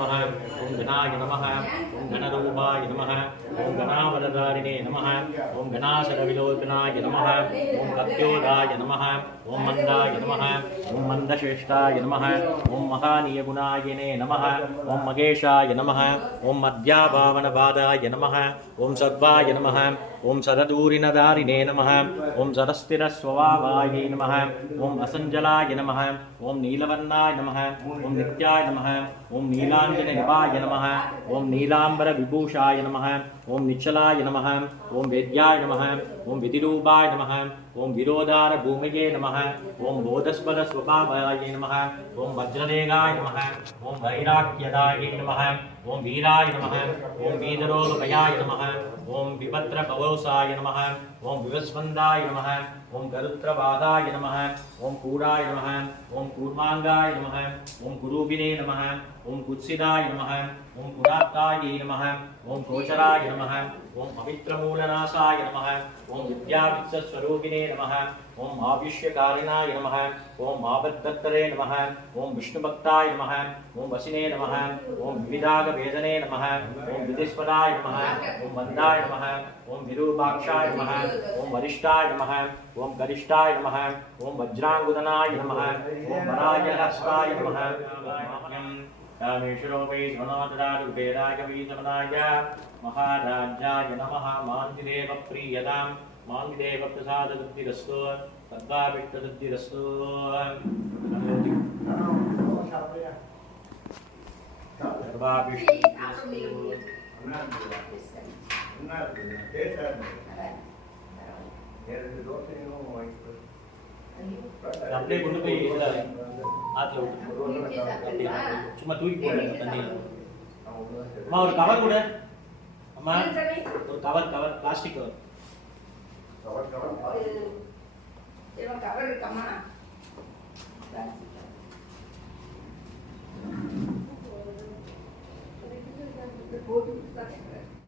நமः ஓம் கணாய நமः ஓம் கணரூபாய நமः ஓம் கணாவரதாரிணே நமः ஓம் கணாசரவிலோச்சனாய நமः ஓம் கத்யோதாய நமः ஓம் மந்தாய நமः ஓம் மந்தசிரேஷ்டாய நமः ஓம் மகாநியகுணாயினே நமः ஓம் மகேஷாய நமः ஓம் மத்யாபாவனபாதாய நமः ஓம் சத்வாய நமः ஓம் சரதூரினதாரிணே நமः ஓம் சரஸ்திரஸ்வபாவாய நமः ஓம் அசஞ்சலாய நமः ஓம் நீலவர்ணாய நமः ஓம் நித்யாய நமः ஓம் நீலாஞ்சனநிபாய நமः ஓம் நீலாம்பர விபூஷாய நமः ஓம் நிச்சலாய நமः ஓம் வேத்யாய நமः ஓம் விதிரூபாய நமः ஓம் விரோதார பூமியே நமः ஓம் போதஸ்பர ஸ்வபாவாய நமः ஓம் வஜ்ரதேகாய நமः ஓம் வைராக்கியதாய நமः ஓம் வீராய நமः ஓம் வீதரோபயாய நமः ஓம் விபத்ர பவோசாய நமः ஓம் விவஸ்வந்தாய நமः ஓம் கருத்ரபாதாய நமः ஓம் கூடாய நமः ஓம் கூர்மாங்காய நமः ஓம் குரூபினே நமः ஓம் குத்சிதாய நமः ஓம் குணாத்தாய நமः ஓம் கோச்சராய நமः ஓம் பவித்ரமூலநாசாய நமः ஓம் வித்யாவித்ஸ்வரூபினே நமः ஓம் ஆவிஷ்யகாரிணாய நமः ஓம் ஆபத்தத்தரே நமः ஓம் விஷ்ணுபக்தாய நமः ஓம் வசினே நமः ஓம் விவிதாக வேதனே நமः ஓம் விதிஸ்வராய நமः ஓம் வந்தாய நமः ஓம் விரூபாக்ஷாய நமः ஓம் வரிஷ்டாய நமः ஓம் கரிஷ்டாய நமः ஓம் வஜ்ராங்குதனாய நமः ஓம் வராஜஹஸ்தாய நமः ராமேஸ்வரோபை சமநாதராஜுபேராய வீசமனாய மகாராஜாய நமः மாந்திரேவ பிரியதாம் மாந்திரேவ பிரசாதபுத்திரஸ்து தத்வாவிஷ்டபுத்திரஸ்து அப்படியே கொண்டு போய் இதுல ஆத்துல விட்டு சும்மா தூக்கி போடுங்க தண்ணியில். அம்மா ஒரு கவர் கூட, அம்மா ஒரு கவர் பிளாஸ்டிக் கவர் கவர் இருக்கம்மா போட்டு